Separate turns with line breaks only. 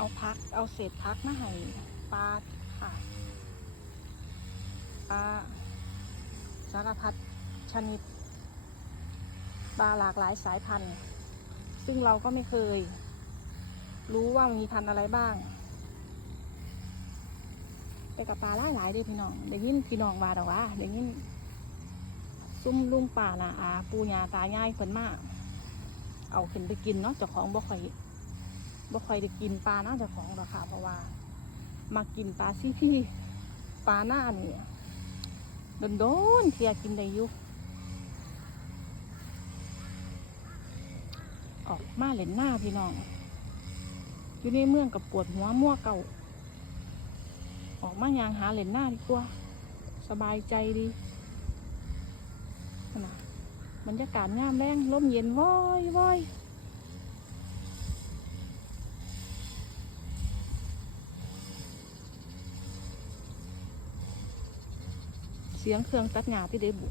เอาพัก เอาเศษพักมาให้ปลาค่ะปลาสารพัดชนิดปลาหลากหลายสายพันธุ์ ซึ่งเราก็ไม่เคย รู้ว่ามีพันธุ์อะไรบ้างแต่กับปลาหลายหลายเด้พี่น้องเดี๋ยวนี้พี่น้องมาดอกว่าเดี๋ยวนี้ซุ่มลุงป่านาอาปูยาตายายเพิ่นมาก เอาขึ้นไปกินเนาะเจ้าของบ่ค่อย บ่ค่อยได้กินปลาเนาจ้าของหรอกค่ะเพราะว่า มากินปลาซีพี่ปลาหน้านี่โดนโดนๆเทียกินได้อยู่ออกมาเล่นหน้าพี่น้อง อยู่ในเมืองกับปวดหัวมั่วเก่า ออกมายางหาเล่นหน้าดีกว่า สบายใจดีนะบรรยากาศงามแรงลมเย็นว้อยว้อย เสียงเครื่องตัดหญ้าที่เดบุ